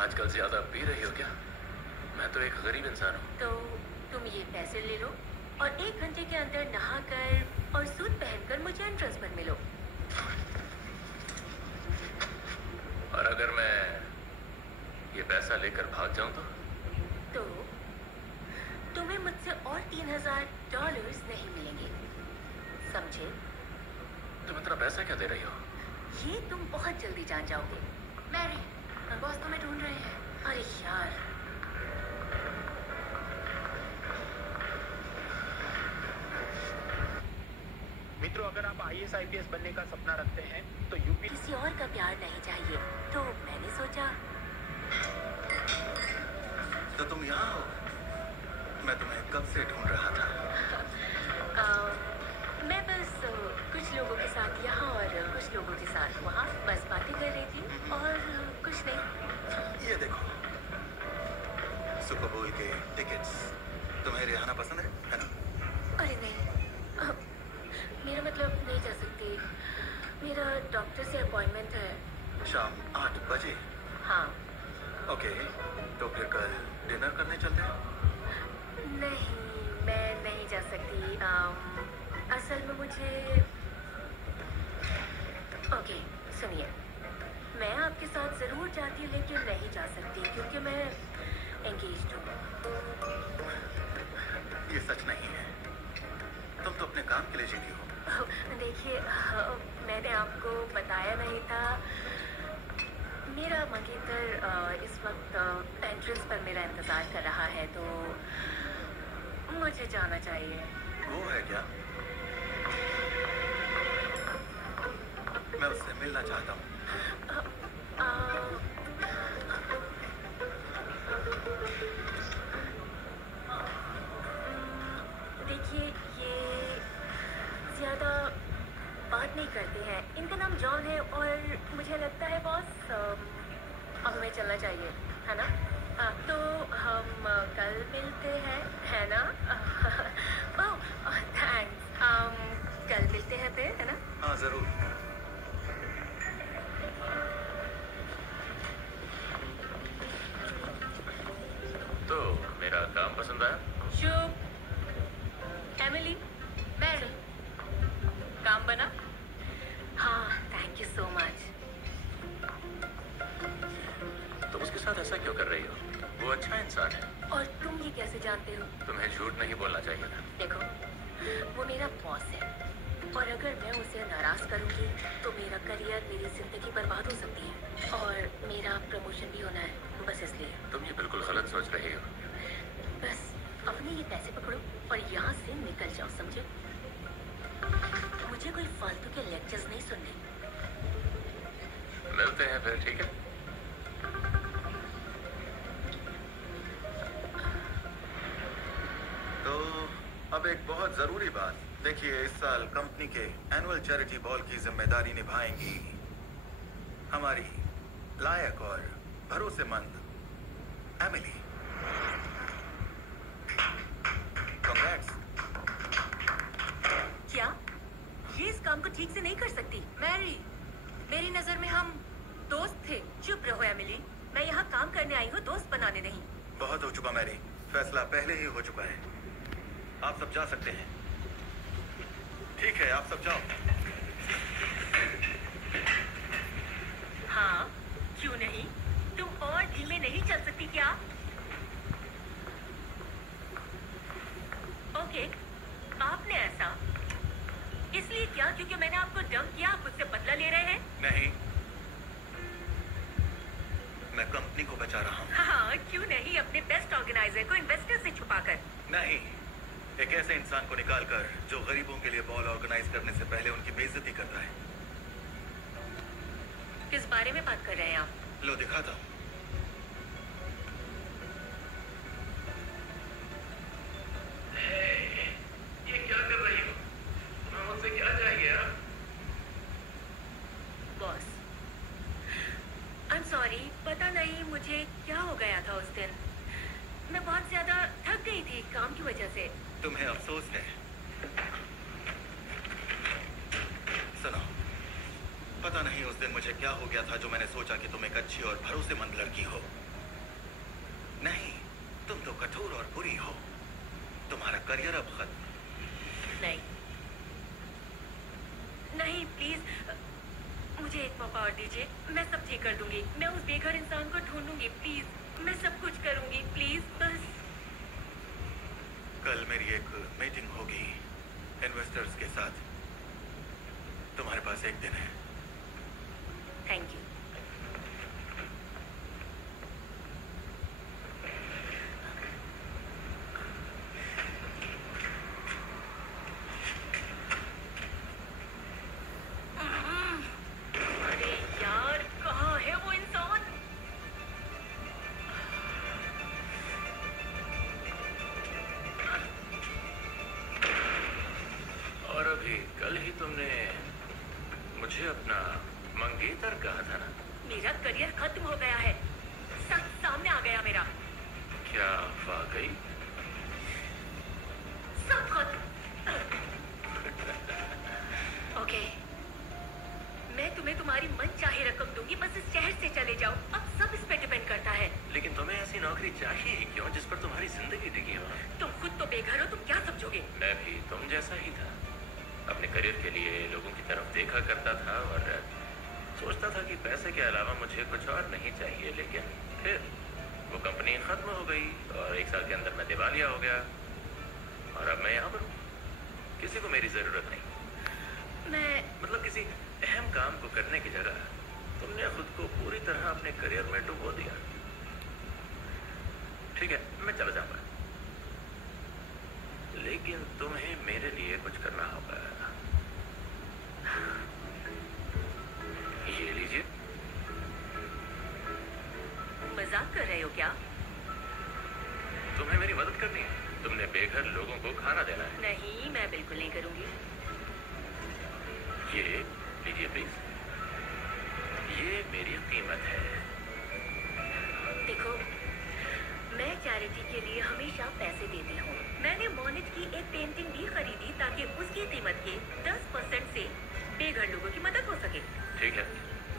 आजकल ज्यादा पी रही हो क्या? मैं तो एक गरीब इंसान हूँ। तो तुम ये पैसे ले लो और 1 घंटे के अंदर नहाकर और सूट पहनकर मुझे एंट्रेंस पर मिलो। और अगर मैं ये पैसा लेकर भाग जाऊं तो तुम्हें मुझसे और $3000 नहीं मिलेंगे, समझे? तुम इतना पैसा क्या दे रही हो? ये तुम बहुत जल्दी जान जाओगे। मैरी, बॉस तुम्हें ढूंढ रहे हैं। अरे यार, मित्रों, अगर आप IAS IPS बनने का सपना रखते हैं तो यूपी किसी और का प्यार नहीं चाहिए, तो मैंने सोचा। तो तुम यहाँ हो? मैं तुम्हें कब से ढूंढ रहा था। मैं बस कुछ लोगों के साथ यहाँ और कुछ लोगों के साथ वहाँ बस बातें कर रही थी और कुछ नहीं। ये देखो, सुपर बोल के टिकट्स। तुम्हें रिहाना पसंद है ना? अरे नहीं, मेरा मतलब नहीं जा सकती। मेरा डॉक्टर से अपॉइंटमेंट है शाम 8 बजे। हाँ। ओके, तो फिर कल डिनर करने चलते हैं। नहीं, मैं नहीं जा सकती। असल में मुझे ओके सुनिए, मैं आपके साथ ज़रूर जाती लेकिन नहीं जा सकती क्योंकि मैं एंगेज्ड हूँ। ये सच नहीं है। तुम तो अपने काम के लिए जीती हो। देखिए, मैंने आपको बताया नहीं था। मेरा मंगेतर इस वक्त एंट्रेंस पर मेरा इंतज़ार कर रहा है, तो मुझे जाना चाहिए। वो है क्या? मैं उससे मिलना चाहता हूँ। देखिए, ये ज़्यादा बात नहीं करते हैं। इनका नाम जॉन है और मुझे लगता है बॉस अब हमें चलना चाहिए, है ना? तो हम कल मिलते हैं, है ना? ओह थैंक्स। कल मिलते हैं फिर, है ना? हाँ जरूर। तो मेरा काम पसंद आया? शुभ। एमिली, मैरी, काम बना? हाँ, थैंक यू सो मच। तुम उसके साथ ऐसा क्यों कर रही हो? वो अच्छा इंसान है। और तुम ये कैसे जानते हो? तुम्हें झूठ नहीं बोलना चाहिए था। देखो, वो मेरा बॉस है और अगर मैं उसे नाराज करूंगी तो मेरा करियर, मेरी जिंदगी बर्बाद हो सकती है और मेरा प्रमोशन भी होना है, बस इसलिए। तुम ये बिल्कुल गलत सोच रही हो। बस अपने ये पैसे पकड़ो और यहाँ से निकल जाओ, समझे? मुझे कोई फालतू के लेक्चर्स नहीं सुनने। मिलते हैं फिर, ठीक है? तो अब एक बहुत जरूरी बात। देखिए, इस साल कंपनी के एनुअल चैरिटी बॉल की जिम्मेदारी निभाएंगी हमारी लायक और भरोसेमंद एमिली। कांग्रेट्स। क्या ये इस काम को ठीक से नहीं कर सकती? मैरी, मेरी नजर में हम दोस्त थे। चुप रहो एमिली, मैं यहाँ काम करने आई हूँ, दोस्त बनाने नहीं। बहुत हो चुका मैरी, फैसला पहले ही हो चुका है। आप सब जा सकते हैं। ठीक है, आप सब जाओ। हाँ, क्यों नहीं? तुम और धीमे नहीं चल सकती क्या? ओके, आपने ऐसा इसलिए किया क्योंकि मैंने आपको डंप किया, आप मुझसे बदला ले रहे हैं? नहीं, मैं कंपनी को बचा रहा हूँ। हाँ, क्यों नहीं? अपने बेस्ट ऑर्गेनाइजर को इन्वेस्टर से छुपाकर। नहीं, एक ऐसे इंसान को निकालकर जो गरीबों के लिए बॉल ऑर्गेनाइज करने से पहले उनकी बेइज्जती करता है। किस बारे में बात कर रहे हैं आप? लो दिखाता हूँ। ये क्या कर रही हो? तुम्हें मुझसे क्या चाहिए? बॉस, आई एम सॉरी, पता नहीं मुझे क्या हो गया था उस दिन। मैं बहुत ज्यादा थक गई थी काम की वजह से। तुम्हें अफसोस है? सुनो, पता नहीं उस दिन मुझे क्या हो गया था जो मैंने सोचा कि तुम एक अच्छी और भरोसेमंद लड़की हो। नहीं, तुम तो कठोर और बुरी हो। तुम्हारा करियर अब खत्म। नहीं नहीं, प्लीज मुझे एक मौका और दीजिए। मैं सब ठीक कर दूंगी। मैं उस बेघर इंसान को ढूंढूंगी। प्लीज मैं सब कुछ करूंगी। प्लीज बस। कल मेरी एक मीटिंग होगी इन्वेस्टर्स के साथ। तुम्हारे पास एक दिन है। Thank you. अरे यार, कहाँ है वो इंसान? और अभी कल ही तुमने मुझे अपना मंगेतर कहा था ना? मेरा करियर खत्म हो गया है। सच सामने आ गया मेरा। क्या वाकई? सब खत्म। ओके, मैं तुम्हें तुम्हारी मनचाही रकम दूंगी। बस इस शहर से चले जाओ। अब सब इस पे डिपेंड करता है। लेकिन तुम्हें ऐसी नौकरी चाहिए ही क्यों जिस पर तुम्हारी जिंदगी टिकी हो? तुम खुद तो बेघर हो, तुम क्या समझोगे? मैं भी तुम जैसा ही था। अपने करियर के लिए लोगों की तरफ देखा करता था और सोचता था कि पैसे के अलावा मुझे कुछ और नहीं चाहिए। लेकिन फिर वो कंपनी खत्म हो गई और 1 साल के अंदर मैं दिवालिया हो गया। और अब मैं यहाँ पर हूँ। किसी को मेरी जरूरत नहीं। मतलब किसी अहम काम को करने की जगह तुमने खुद को पूरी तरह अपने करियर में डुबो दिया। ठीक है, मैं चला जाऊंगा, लेकिन तुम्हें मेरे लिए कुछ करना होगा। ये लीजिए। मजाक कर रहे हो क्या? तुम्हें मेरी मदद करनी है। तुमने बेघर लोगों को खाना देना है। नहीं, मैं बिल्कुल नहीं करूंगी। ये लीजिए प्लीज। ये मेरी कीमत है। देखो, मैं चैरिटी के लिए हमेशा पैसे देती हूँ। मैंने मोनेट की एक पेंटिंग भी खरीदी ताकि उसकी कीमत के 10% से बेघर लोगों की मदद हो सके। ठीक है,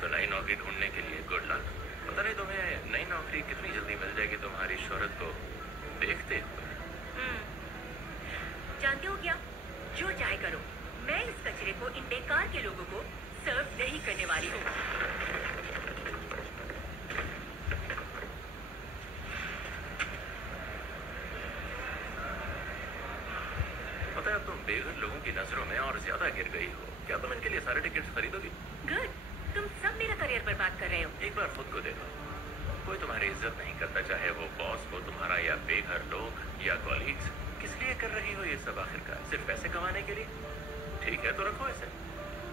तो नई नौकरी ढूंढने के लिए गुड लक। पता नहीं तुम्हें नई नौकरी कितनी जल्दी मिल जाएगी तुम्हारी शोहरत को देखते हुए। जानते हो क्या, जो चाहे करो, मैं इस कचरे को इन बेकार के लोगों को सर्व नहीं करने वाली हूँ। पता है, तुम बेघर लोगों की नजरों में और ज्यादा गिर गई हो। क्या तुम इनके लिए सारे टिकट्स खरीदोगी? गुड, तुम सब मेरा करियर बर्बाद कर रहे हो। एक बार खुद को देखो। कोई तुम्हारी इज्जत नहीं करता, चाहे वो बॉस हो तुम्हारा या बेघर लोग या कॉलीग्स। किस लिए कर रही हो ये सब आखिरकार? सिर्फ पैसे कमाने के लिए? ठीक है, तो रखो इसे।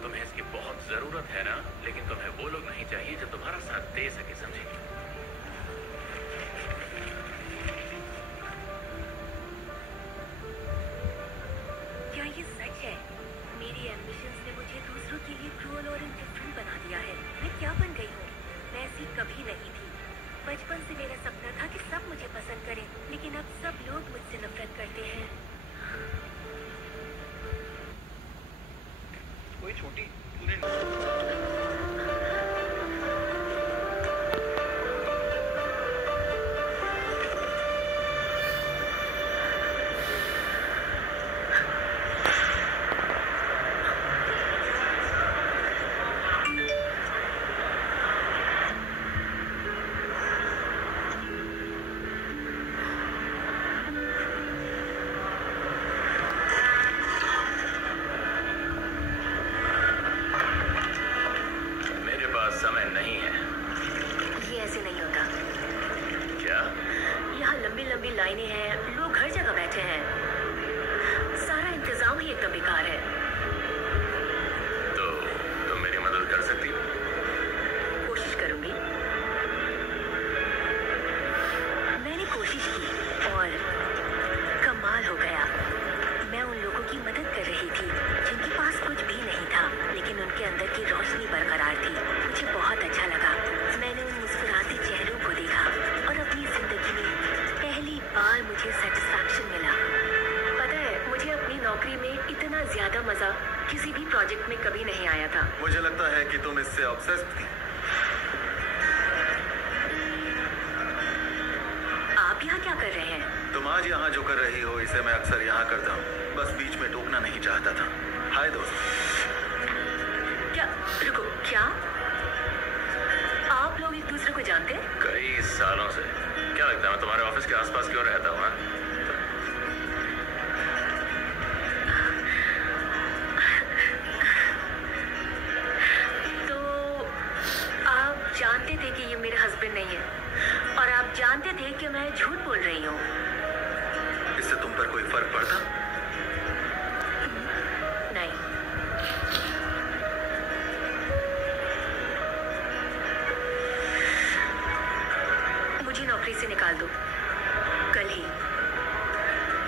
तुम्हें इसकी बहुत जरूरत है ना, लेकिन तुम्हें वो लोग नहीं चाहिए जो तुम्हारा साथ दे सके, समझे? क्या ये सच है? मेरी एम्बिशंस ने मुझे दूसरों के लिए क्रूअल और इंडिफरेंट बना दिया है। मैं क्या बन गई हूँ? मैं ऐसी कभी नहीं थी। बचपन से मेरा सपना था कि सब मुझे पसंद करें, लेकिन अब सब लोग मुझसे नफरत करते हैं। कोई छोटी तूने समय नहीं है। ये ऐसे नहीं होता। क्या? यहाँ लंबी लंबी लाइनें हैं, लोग हर जगह बैठे हैं। सारा इंतजाम ही एकदम बेकार है। तो तुम मेरी मदद कर सकती हो? कोशिश करूंगी। मैंने कोशिश की और कमाल हो गया। मैं उन लोगों की मदद कर रही थी जिनके पास कुछ भी नहीं था, लेकिन उनके अंदर की रोशनी बरकरार थी। मुझे बहुत अच्छा लगा। मैंने उन मुस्कुराते चेहरों को देखा और अपनी जिंदगी में पहली बार मुझे सेटिस्फैक्शन मिला। पता है, मुझे अपनी नौकरी में इतना ज्यादा मजा किसी भी प्रोजेक्ट में कभी नहीं आया था। मुझे लगता है कि तुम इससे ऑब्सेस्ड थी। आज यहाँ जो कर रही हो इसे मैं अक्सर यहाँ करता हूँ, बस बीच में टोकना नहीं चाहता था। हाय दोस्त। क्या? रुको, क्या आप लोग एक दूसरे को जानते हैं? कई सालों से। क्या लगता है मैं तुम्हारे ऑफिस के आसपास क्यों रहता हूँ? तो आप जानते थे कि ये मेरे हस्बैंड नहीं है और आप जानते थे कि मैं झूठ बोल रही हूँ। इससे तुम पर कोई फर्क पड़ता? नहीं। मुझे नौकरी से निकाल दो कल ही।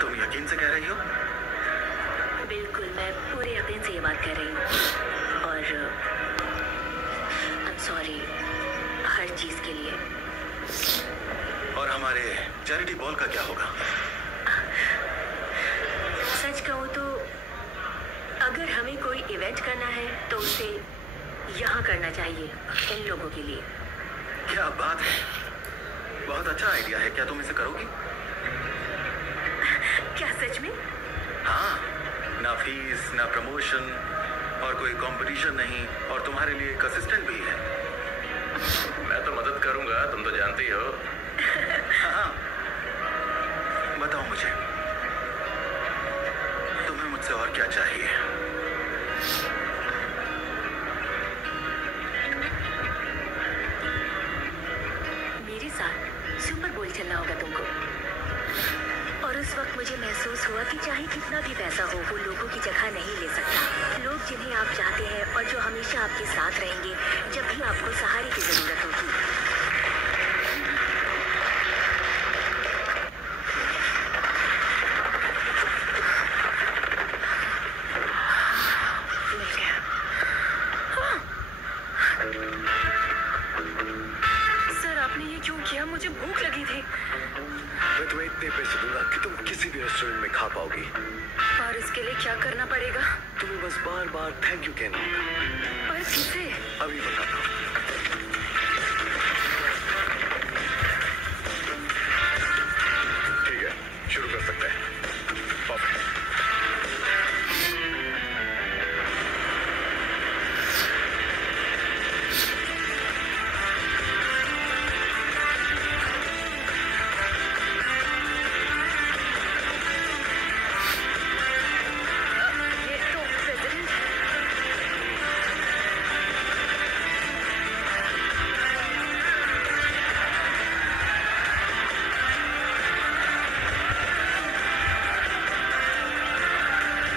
तुम यकीन से कह रही हो? बिल्कुल, मैं पूरे यकीन से ये बात कर रही हूँ और आई एम सॉरी हर चीज के लिए। और हमारे चैरिटी बॉल का क्या होगा? सच कहूँ तो अगर हमें कोई इवेंट करना है तो उसे यहाँ करना चाहिए, इन लोगों के लिए। क्या बात है, बहुत अच्छा आइडिया है। क्या तुम इसे करोगी? क्या सच में? हाँ, ना फीस ना प्रमोशन और कोई कंपटीशन नहीं, और तुम्हारे लिए एक असिस्टेंट भी है। मैं तो मदद करूंगा, तुम तो जानती हो। हाँ, बताओ मुझे तुम्हें मुझसे और क्या चाहिए? मेरे साथ सुपर बोल चलना होगा तुमको। और उस वक्त मुझे महसूस हुआ कि चाहे कितना भी पैसा हो वो लोगों की जगह नहीं ले सकता। लोग जिन्हें आप चाहते हैं और जो हमेशा आपके साथ रहेंगे जब भी आपको सहारे की जरूरत होगी। सर, आपने ये क्यों किया? मुझे भूख लगी थी। मैं तुम्हें इतने पैसे दूंगा कि तुम किसी भी रेस्टोरेंट में खा पाओगी। और इसके लिए क्या करना पड़ेगा? तुम्हें बस बार बार थैंक यू कहना होगा। पर किसे? अभी बताता हूँ। ठीक है, शुरू कर सकते हैं। परफेक्ट। ये तो प्रेसिडेंट है।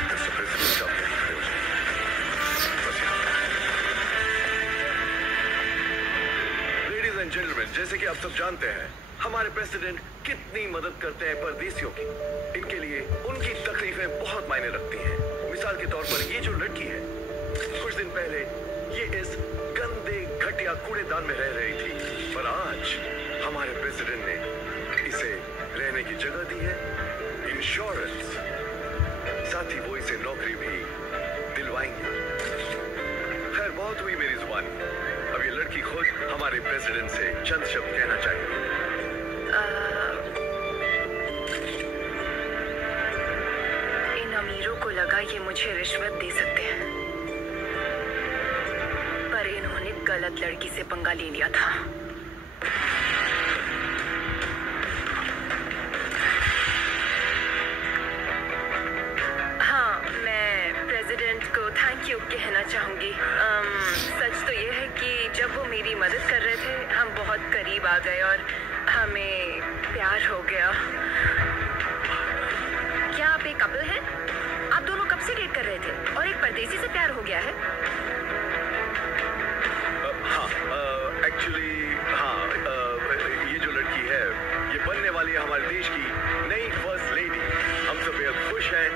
मिस्टर प्रेसिडेंट, आप यहीं खड़े हो जाइए। बस यहाँ। लेडीज एंड जेंटलमैन, जैसे कि आप सब जानते हैं हमारे प्रेसिडेंट कितनी मदद करते हैं परदेशियों की। इनके लिए उनकी तकलीफें बहुत मायने रखती हैं। मिसाल के तौर पर ये जो लड़की है, कुछ दिन पहले ये इस गंदे घटिया कूड़ेदान में रह रही थी, पर आज हमारे प्रेसिडेंट ने इसे रहने की जगह दी है, इंश्योरेंस, साथ ही वो इसे नौकरी भी दिलवाएंगे। खैर, बहुत हुई मेरी जुबानी। अब ये लड़की खुद हमारे प्रेसिडेंट से चंद शब्द कहना चाहिए। इन अमीरों को लगा ये मुझे रिश्वत दे सकते हैं, पर इन्होंने गलत लड़की से पंगा ले लिया था। हाँ, मैं प्रेसिडेंट को थैंक यू कहना चाहूंगी। सच तो ये है कि जब वो मेरी मदद कर रहे थे हम बहुत करीब आ गए और हमें प्यार हो गया। क्या आप एक कपल हैं? आप दोनों कब से डेट कर रहे थे और एक परदेसी से प्यार हो गया है? हाँ, एक्चुअली हाँ, ये जो लड़की है ये बनने वाली है हमारे देश की नई फर्स्ट लेडी। हम सब बेहद खुश हैं।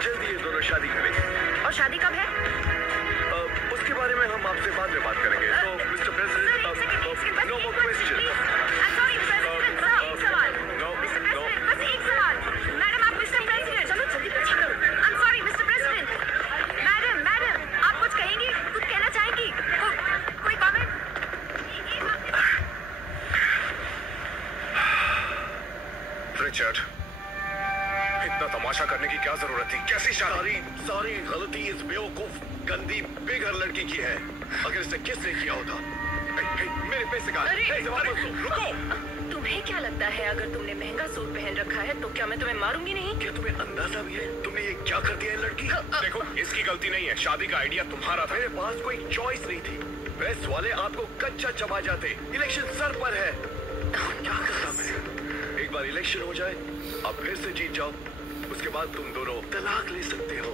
जल्दी ये दोनों शादी करेंगे। और शादी कब है? उसके बारे में हम आपसे बाद में बात करेंगे। तो mister president, no more question. Richard, इतना तमाशा करने की क्या जरूरत थी? कैसी शादी? सारी गलती इस बेवकूफ गंदी बेघर लड़की की है। अगर इसे किसने किया होता? मेरे पैसे कहाँ हैं? जवाब मत दो, रुको। तुम्हें क्या लगता है अगर तुमने महंगा सूट पहन रखा है तो क्या मैं तुम्हें मारूंगी नहीं? क्या तुम्हें अंदाजा भी है तुमने ये क्या कर दिया है लड़की? देखो, इसकी गलती नहीं है, शादी का आइडिया तुम्हारा था। मेरे पास कोई चॉइस नहीं थी। प्रेस वाले आपको कच्चा चबा जाते। इलेक्शन सर पर है, क्या करता मैं? एक बार इलेक्शन हो जाए, आप फिर से जीत जाओ, उसके बाद तुम दोनों तलाक ले सकते हो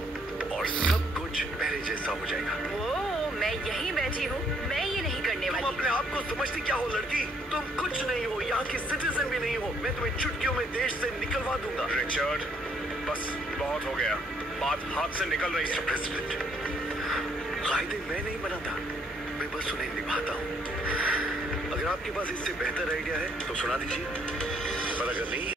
और सब कुछ पहले जैसा हो जाएगा। ओ, मैं यही बैठी हूँ, मैं ये नहीं करने तुम वाली। अपने आप को समझती क्या हो लड़की? तुम कुछ नहीं हो, यहाँ की सिटीजन भी नहीं हो। मैं तुम्हें चुटकियों में देश से निकलवा दूंगा। रिचर्ड, बस बहुत हो गया, बात हाथ से निकल रही है। प्रेसिडेंट, कायदे मैं नहीं बनाता, मैं बस उन्हें निभाता हूँ। अगर आपके पास इससे बेहतर आइडिया है तो सुना दीजिए, पर अगर नहीं